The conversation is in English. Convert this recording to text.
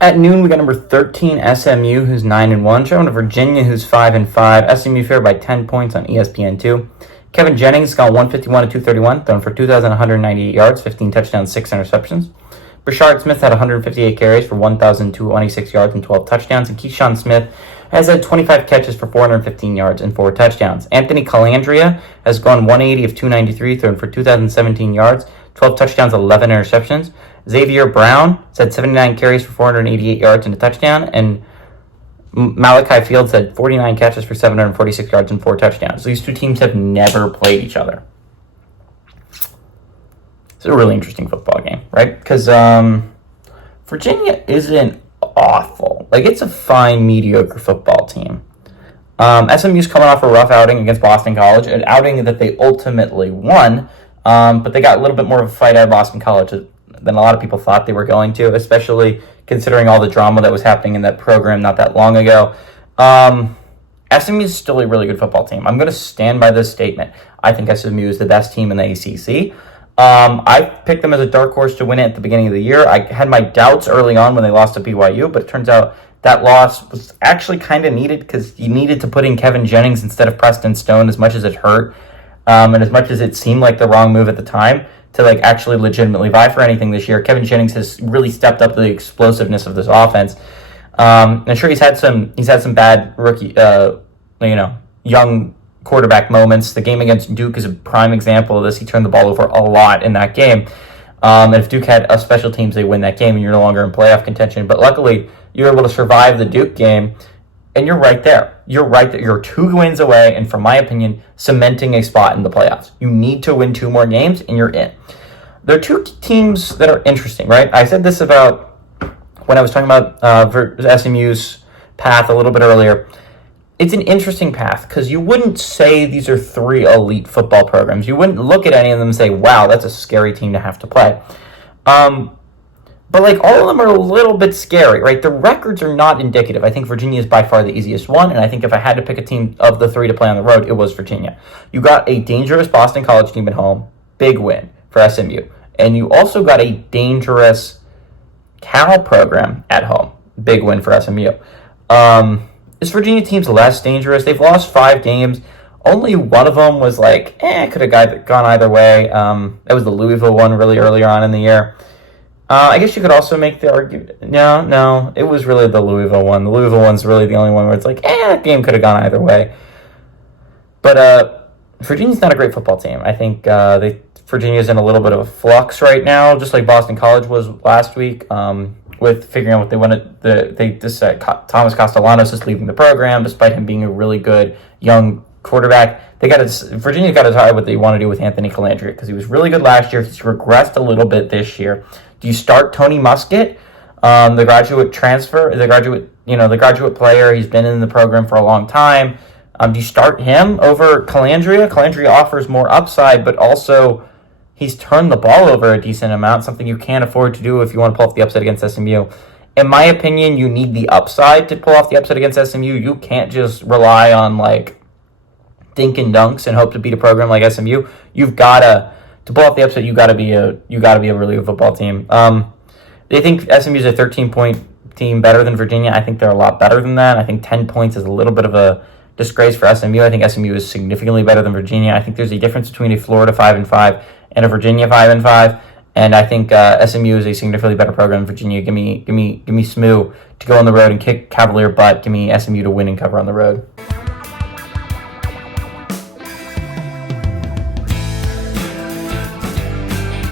At noon, we got number 13, SMU, who's 9-1, showing to Virginia, who's 5-5. SMU favored by 10 points on ESPN2. Kevin Jennings got 151 to 231, thrown for 2,198 yards, 15 touchdowns, 6 interceptions. Brashard Smith had 158 carries for 1,226 yards and 12 touchdowns, and Keyshawn Smith has had 25 catches for 415 yards and 4 touchdowns. Anthony Calandria has gone 180 of 293, thrown for 2,017 yards, 12 touchdowns, 11 interceptions. Xavier Brown has had 79 carries for 488 yards and a touchdown, and Malachi Fields had 49 catches for 746 yards and 4 touchdowns. So these two teams have never played each other. It's a really interesting football game, right? Because Virginia isn't awful. Like, it's a fine, mediocre football team. SMU's coming off a rough outing against Boston College, an outing that they ultimately won, but they got a little bit more of a fight out of Boston College than a lot of people thought they were going to, especially considering all the drama that was happening in that program not that long ago. SMU is still a really good football team. I'm going to stand by this statement. I think SMU is the best team in the ACC. I picked them as a dark horse to win it at the beginning of the year. I had my doubts early on when they lost to BYU, but it turns out that loss was actually kind of needed because you needed to put in Kevin Jennings instead of Preston Stone, as much as it hurt, and as much as it seemed like the wrong move at the time to like actually legitimately vie for anything this year. Kevin Jennings has really stepped up the explosiveness of this offense. And sure, he's had some bad rookie, young quarterback moments. The game against Duke is a prime example of this. He turned the ball over a lot in that game. And if Duke had a special teams, they win that game, and you're no longer in playoff contention. But luckily, you're able to survive the Duke game, and you're right there. You're right there. You're 2 wins away, and from my opinion, cementing a spot in the playoffs. You need to win 2 more games, and you're in. There are 2 teams that are interesting, right? I said this about when I was talking about SMU's path a little bit earlier. It's an interesting path because you wouldn't say these are 3 elite football programs. You wouldn't look at any of them and say, wow, that's a scary team to have to play. But like all of them are a little bit scary, right? The records are not indicative. I think Virginia is by far the easiest one, and I think if I had to pick a team of the 3 to play on the road, it was Virginia. You got a dangerous Boston College team at home, big win for SMU. And you also got a dangerous Cal program at home, big win for SMU. This Virginia team's less dangerous. They've lost 5 games. Only one of them was like, could have gone either way. That was the Louisville one really earlier on in the year. I guess you could also make the argument. No, it was really the Louisville one. The Louisville one's really the only one where it's like, that game could have gone either way. But Virginia's not a great football team. I think Virginia's in a little bit of a flux right now, just like Boston College was last week, with figuring out what they wanted. Thomas Castellanos is leaving the program, despite him being a really good young quarterback. Virginia got to decide what they want to do with Anthony Calandria because he was really good last year. He's regressed a little bit this year. Do you start Tony Muskett, the graduate player? He's been in the program for a long time. Do you start him over Calandria? Calandria offers more upside, but also he's turned the ball over a decent amount, something you can't afford to do if you want to pull off the upset against SMU. In my opinion, you need the upside to pull off the upset against SMU. You can't just rely on like dink and dunks and hope to beat a program like SMU. You've got to pull off the upset. You got to be a really good football team. They think SMU is a 13-point team better than Virginia. I think they're a lot better than that. I think 10 points is a little bit of a disgrace for SMU. I think SMU is significantly better than Virginia. I think there's a difference between a Florida 5-5 and a Virginia 5-5, and I think SMU is a significantly better program than Virginia. Give me SMU to go on the road and kick Cavalier butt. Give me SMU to win and cover on the road.